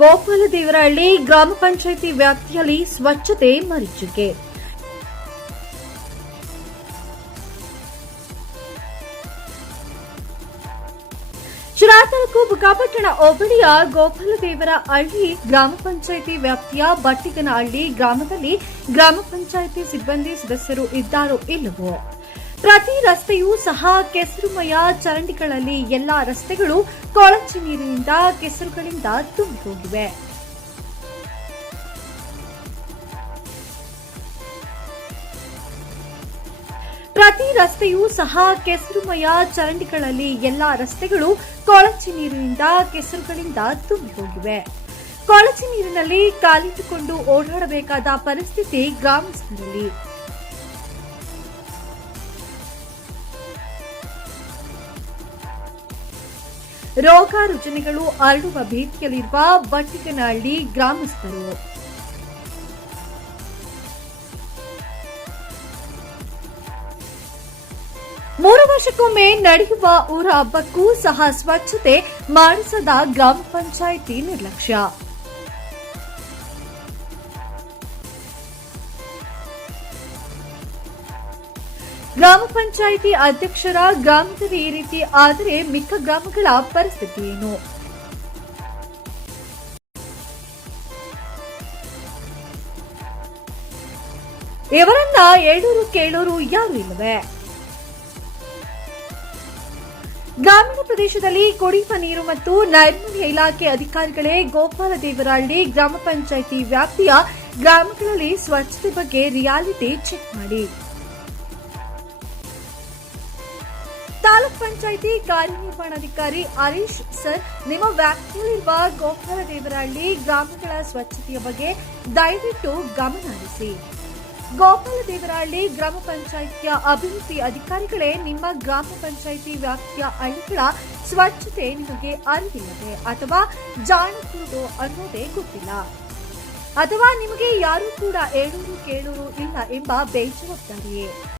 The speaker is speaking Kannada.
ಗೋಪಾಲದೇವರಹಳ್ಳಿ ಗ್ರಾಮ ಪಂಚಾಯಿತಿ ವ್ಯಾಪ್ತಿಯಲ್ಲಿ ಸ್ವಚ್ಛತೆ ಮರೀಚಿಕೆ. ಶಿರಾ ತಾಲೂಕು ಬುಕ್ಕಾಪಟ್ಟಣ ಹೋಬಳಿಯ ಗೋಪಾಲದೇವರಹಳ್ಳಿ ಗ್ರಾಮ ಪಂಚಾಯಿತಿ ವ್ಯಾಪ್ತಿಯ ಬಟ್ಟಿಗನಹಳ್ಳಿ ಗ್ರಾಮದಲ್ಲಿ ಗ್ರಾಮ ಪಂಚಾಯಿತಿ ಸಿಬ್ಬಂದಿ ಸದಸ್ಯರು ಇದ್ದಾರೋ ಇಲ್ಲವೋ, ಪ್ರತಿ ರಸ್ತೆಯೂ ಸಹ ಕೆಸರುಮಯ ಚರಂಡಿಗಳಲ್ಲಿ ಎಲ್ಲಾ ರಸ್ತೆಗಳು ಕೊಳಚೆ ನೀರಿನಿಂದ ಕೆಸರುಗಳಿಂದ ತುಂಬಿ ಹೋಗಿವೆ. ಪ್ರತಿ ರಸ್ತೆಯೂ ಸಹ ಕೆಸರುಮಯ ಚರಂಡಿಗಳಲ್ಲಿ ಎಲ್ಲಾ ರಸ್ತೆಗಳು ಕೊಳಚೆ ನೀರಿನಿಂದ ಕೆಸರುಗಳಿಂದ ತುಂಬಿ ಹೋಗಿವೆ. ಕೊಳಚೆ ನೀರಿನಲ್ಲಿ ಕಾಲಿಟ್ಟುಕೊಂಡು ಓಡಾಡಬೇಕಾದ ಪರಿಸ್ಥಿತಿ ಗ್ರಾಮಸ್ಥರಲ್ಲಿ. ರೋಗ ರುಜಿನಗಳು ಹರಡುವ ಭೀತಿಯಲ್ಲಿರುವ ಬಟ್ಟಿಗನಹಳ್ಳಿ ಗ್ರಾಮಸ್ಥರು. ಮೂರು ವರ್ಷಕ್ಕೊಮ್ಮೆ ನಡೆಯುವ ಊರ ಹಬ್ಬಕ್ಕೂ ಸಹ ಸ್ವಚ್ಛತೆ ಮಾಡಿಸದ ಗ್ರಾಮ ಪಂಚಾಯಿತಿ ನಿರ್ಲಕ್ಷ್ಯ. ಗ್ರಾಮ ಪಂಚಾಯಿತಿ ಅಧ್ಯಕ್ಷರ ಗ್ರಾಮದಲ್ಲಿ ಈ ರೀತಿ ಆದರೆ ಮಿಕ್ಕ ಗ್ರಾಮಗಳ ಪರಿಸ್ಥಿತಿ ಏನು? ಇವರನ್ನ ಹೇಳೋರು ಕೇಳೋರು ಯಾರು ಇಲ್ಲವೇ? ಗ್ರಾಮೀಣ ಪ್ರದೇಶದಲ್ಲಿ ಕುಡಿಯುವ ನೀರು ಮತ್ತು ನೈರ್ಮಲ್ಯ ಇಲಾಖೆ ಅಧಿಕಾರಿಗಳೇ ಗೋಪಾಲದೇವರಹಳ್ಳಿ ಗ್ರಾಮ ಪಂಚಾಯಿತಿ ವ್ಯಾಪ್ತಿಯ ಗ್ರಾಮಗಳಲ್ಲಿ ಸ್ವಚ್ಛತೆ ಬಗ್ಗೆ ರಿಯಾಲಿಟಿ ಚೆಕ್ ಮಾಡಿ. ತಾಲೂಕ್ ಪಂಚಾಯಿತಿ ಕಾರ್ಯನಿರ್ವಹಣಾಧಿಕಾರಿ ಹರೀಶ್ ಸರ್, ನಿಮ್ಮ ವ್ಯಾಪ್ತಿಯಲ್ಲಿರುವ ಗೋಪಾಲದೇವರಹಳ್ಳಿ ಗ್ರಾಮಗಳ ಸ್ವಚ್ಛತೆಯ ಬಗ್ಗೆ ದಯವಿಟ್ಟು ಗಮನ ಹರಿಸಿ. ಗೋಪಾಲದೇವರಹಳ್ಳಿ ಗ್ರಾಮ ಪಂಚಾಯಿತಿಯ ಅಭಿವೃದ್ಧಿ ಅಧಿಕಾರಿಗಳೇ, ನಿಮ್ಮ ಗ್ರಾಮ ಪಂಚಾಯಿತಿ ವ್ಯಾಪ್ತಿಯ ಹಳ್ಳಿಗಳ ಸ್ವಚ್ಛತೆ ನಿಮಗೆ ಅರಿವಿಲ್ಲದೆ ಅಥವಾ ಜಾಣಕುರುಡು ಅನ್ನೋದೇ ಗೊತ್ತಿಲ್ಲ, ಅಥವಾ ನಿಮಗೆ ಯಾರೂ ಕೂಡ ಹೇಳೋರು ಕೇಳೋರು ಇಲ್ಲ ಎಂಬ ಬೇಜವಾಬ್ದಾರಿಯೇ.